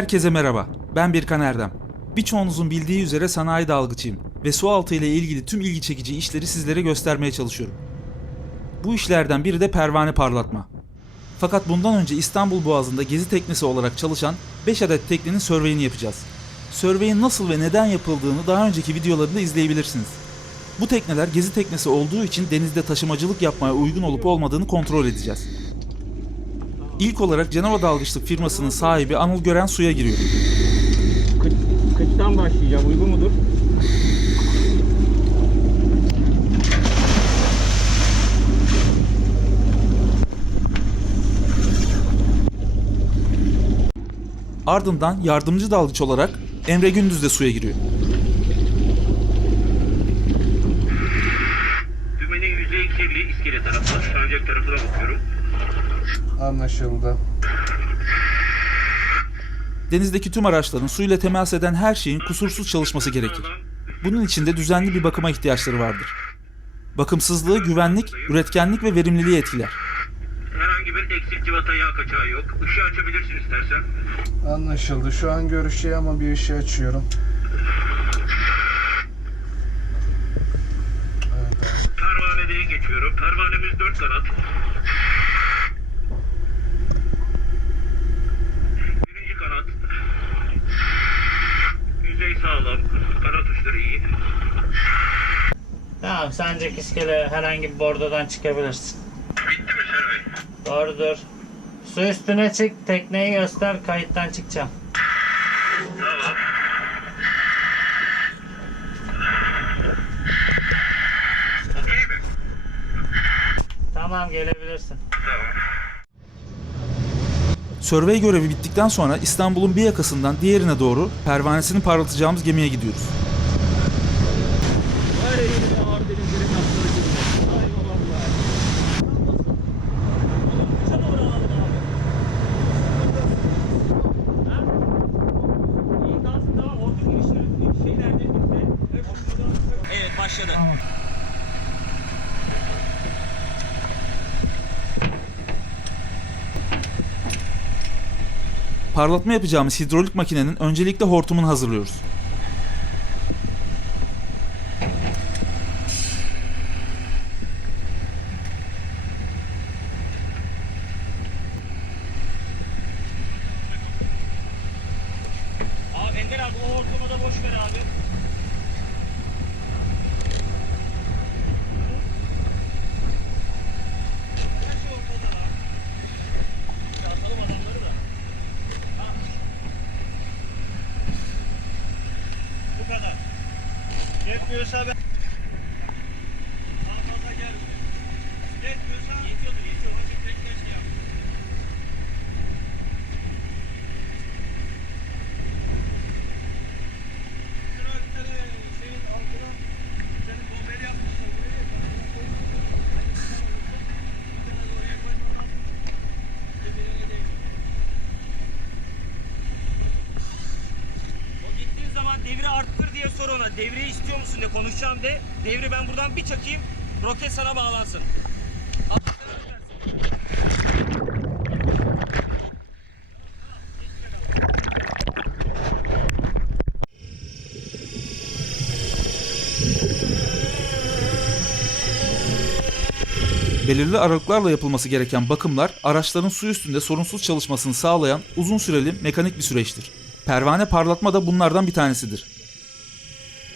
Herkese merhaba, ben Birkan Erdem. Birçoğunuzun bildiği üzere sanayi dalgıçıyım ve su altı ile ilgili tüm ilgi çekici işleri sizlere göstermeye çalışıyorum. Bu işlerden biri de pervane parlatma. Fakat bundan önce İstanbul Boğazı'nda gezi teknesi olarak çalışan 5 adet teknenin surveyini yapacağız. Survey'in nasıl ve neden yapıldığını daha önceki videolarında izleyebilirsiniz. Bu tekneler gezi teknesi olduğu için denizde taşımacılık yapmaya uygun olup olmadığını kontrol edeceğiz. İlk olarak Cenova Dalgıçlık firmasının sahibi Anıl Gören suya giriyor. Kıç, kıçtan başlayacağım. Uygun mudur? Ardından yardımcı dalgıç olarak Emre Gündüz de suya giriyor. Dümenin yüzey kirli iskele tarafına, sancak tarafına bakıyorum. Anlaşıldı. Denizdeki tüm araçların suyla temas eden her şeyin kusursuz çalışması gerekir. Bunun için de düzenli bir bakıma ihtiyaçları vardır. Bakımsızlığı güvenlik, üretkenlik ve verimliliği etkiler. Herhangi bir eksik civata yağ kaçağı yok. Işığı açabilirsin istersen. Anlaşıldı. Şu an görüşeceği ama bir ışığı açıyorum. Pervaneliğe geçiyorum. Pervanemiz 4 kanat. Birinci kanat. Yüzey sağlam. Kanat uçları iyi. Tamam sancak iskele herhangi bir bordodan çıkabilirsin. Bitti mi survey? Doğrudur. Su üstüne çık, tekneyi göster, kayıttan çıkacağım. Tamam. Okey mi? Tamam gelebilirsin. Tamam. Survey görevi bittikten sonra İstanbul'un bir yakasından diğerine doğru pervanesini parlatacağımız gemiye gidiyoruz. Parlatma yapacağımız hidrolik makinenin öncelikle hortumunu hazırlıyoruz. Devri istiyor musun de konuşacağım de. Devri ben buradan bir çakayım. Roket sana bağlansın. Belirli aralıklarla yapılması gereken bakımlar araçların su üstünde sorunsuz çalışmasını sağlayan uzun süreli mekanik bir süreçtir. Pervane parlatma da bunlardan bir tanesidir.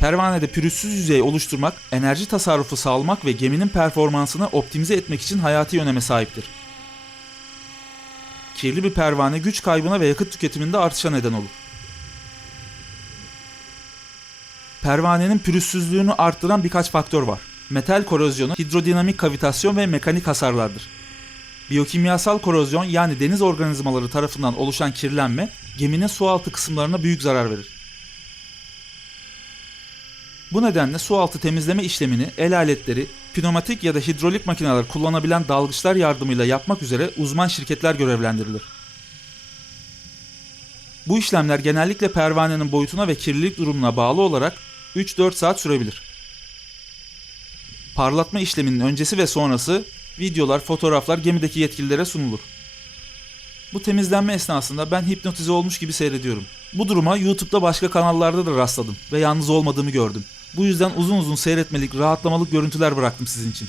Pervanede pürüzsüz yüzey oluşturmak, enerji tasarrufu sağlamak ve geminin performansını optimize etmek için hayati öneme sahiptir. Kirli bir pervane güç kaybına ve yakıt tüketiminde artışa neden olur. Pervanenin pürüzsüzlüğünü arttıran birkaç faktör var. Metal korozyonu, hidrodinamik kavitasyon ve mekanik hasarlardır. Biyokimyasal korozyon yani deniz organizmaları tarafından oluşan kirlenme geminin sualtı kısımlarına büyük zarar verir. Bu nedenle sualtı temizleme işlemini el aletleri, pneumatik ya da hidrolik makineler kullanabilen dalgıçlar yardımıyla yapmak üzere uzman şirketler görevlendirilir. Bu işlemler genellikle pervanenin boyutuna ve kirlilik durumuna bağlı olarak 3-4 saat sürebilir. Parlatma işleminin öncesi ve sonrası videolar, fotoğraflar gemideki yetkililere sunulur. Bu temizlenme esnasında ben hipnotize olmuş gibi seyrediyorum. Bu duruma YouTube'da başka kanallarda da rastladım ve yalnız olmadığımı gördüm. Bu yüzden uzun uzun seyretmelik, rahatlamalık görüntüler bıraktım sizin için.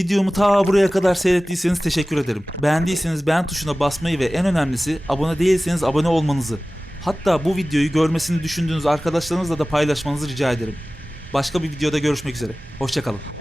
Videomu ta buraya kadar seyrettiyseniz teşekkür ederim. Beğendiyseniz beğen tuşuna basmayı ve en önemlisi abone değilseniz abone olmanızı. Hatta bu videoyu görmesini düşündüğünüz arkadaşlarınızla da paylaşmanızı rica ederim. Başka bir videoda görüşmek üzere. Hoşçakalın.